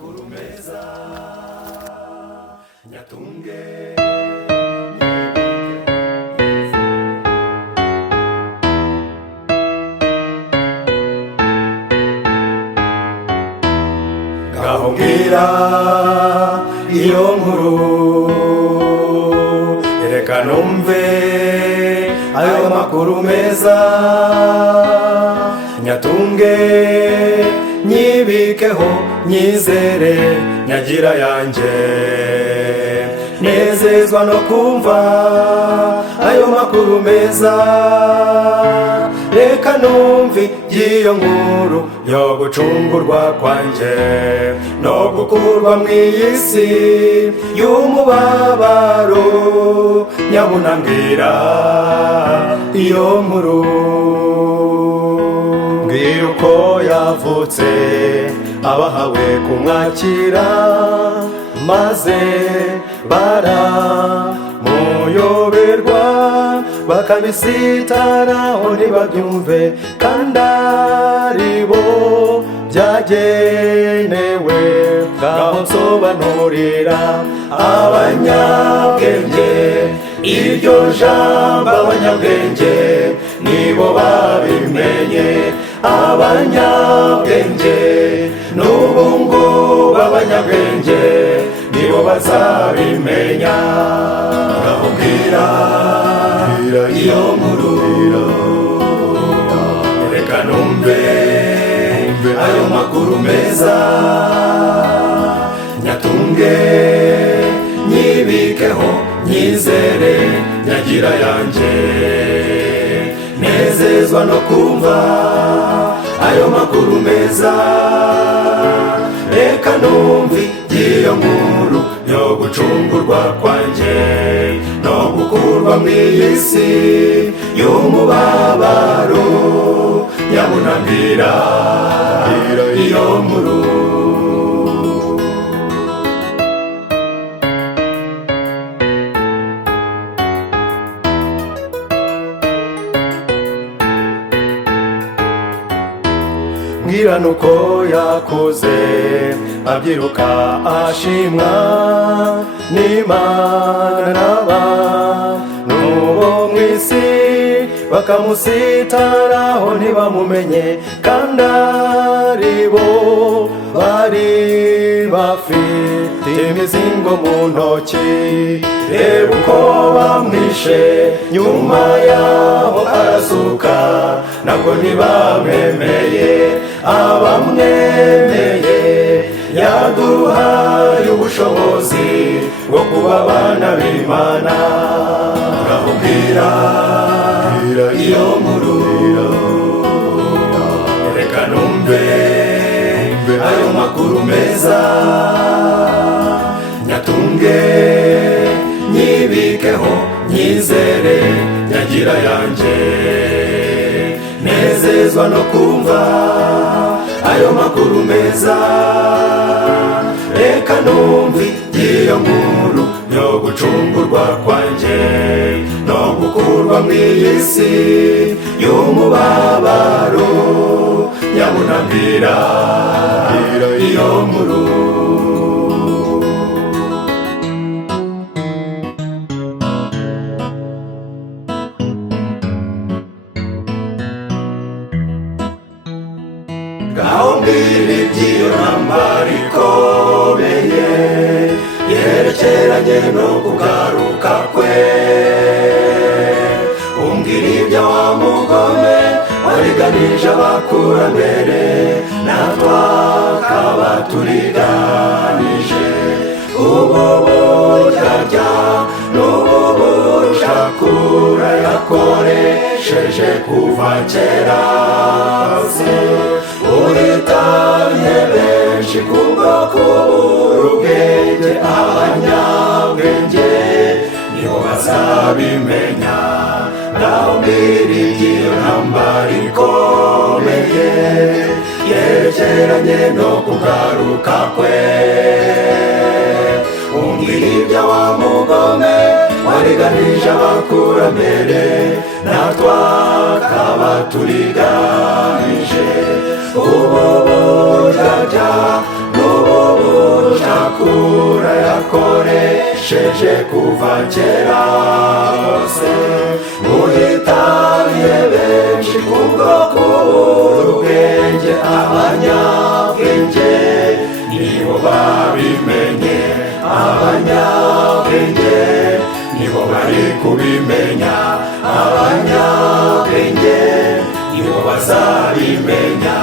makuru meza nyatunge gahungira iyo nkuru reka numve ayo makuru meza nyatunge nyibikeho nyizere nyagira yanjye nezezwa no kumva ayo makuru meza reka numve iyo nkuru yo gucungurwa kwanjye no gukurwa mw'iyi si y'umubabaro nyabunambwira iyo nkuru mbwira uko yavutse abahawe kumwakira maze baramuyoberwa bakabisitaraho ntibabyumve kandi aribo byagenewe ngaho nsobanurira abanyabwenge iryo jambo abanyabwenge nibo babimenye abanyabwenge n'ubu ngubu abanyabwenge nibo bazabimenya ngahubwira iyo nkuru reka numve ayo makuru meza nyatunge nyibikeho nyizere nyagira yanjye nezezwa no kumva ayo makuru meza reka numve iyo nkuru yo gucungurwa kwanjye no gukurwa mw'iyi si y'umubabaro nyabunambwira iyo nkuru mbwira nuko yakuze abyiruka ashimwa n'Imana n'abantu bo mw'isi bakamusitaraho ntibamumenye kandi aribo bari bafite imizingo mu ntoki reba uko bamwishe nyuma yaho arazuka nabwo ntibamwemeye abamwemeye yaduhaye ubushobozi bwo kuba abana b'Imana ngahubwira iyo nkuru reka numve ayo makuru meza nyatunge nyibikeho nyizere nyagira yanjye nezezwa no kumva ayo makuru meza reka numve iyo nkuru yo gucungurwa kwanjye no gukurwa mw'iyi si y'umubabaro nyabunambwira iyo nkuru gahungira iby'iyo ntambara ikomeye yerekeranye no kugaruka kwe umbwira ibyo wa mugome wariganije abakurambere natwe akaba turiganije ubu buryarya n'ubu bucakura yakoresheje kuva kera uhitanye benshi kubwo kubura ubwenge abanyabwenge nibo bazabimenya ndahubwira iby'iyo ntambara ikomeye yerekeranye no kugaruka kwe umbwira ibyo wa mugome wariganije abakurambere natwe akaba turiganije ubu buryarya n'ubu nyogokuru yakoresheje kuva kera hose. Uhitabiye benshi kubwo kubura ubwenge, abanyabwenge nibo babimenye, abanyabwenge nibo bari kubimenya, abanyabwenge nibo bazabimenya.